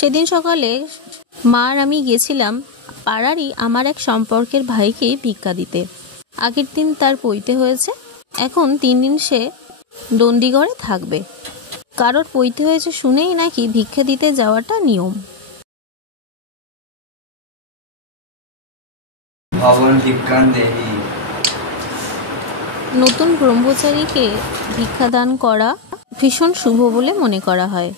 সেদিন সকালে মা আর আমি গেছিলাম পাড়ারই আমার এক সম্পর্কের ভাইকে ভিক্ষা দিতে। আগের দিন তার পৈতে হয়েছে, এখন 3 দিন সে ডন্ডিগড়ে থাকবে। কারোর পৈতে হয়েছে শুনেই নাকি ভিক্ষা দিতে যাওয়াটা নিয়ম। নতুন ব্রহ্মচারীকে ভিক্ষাদান করা ভীষণ শুভ বলে মনে করা হয়।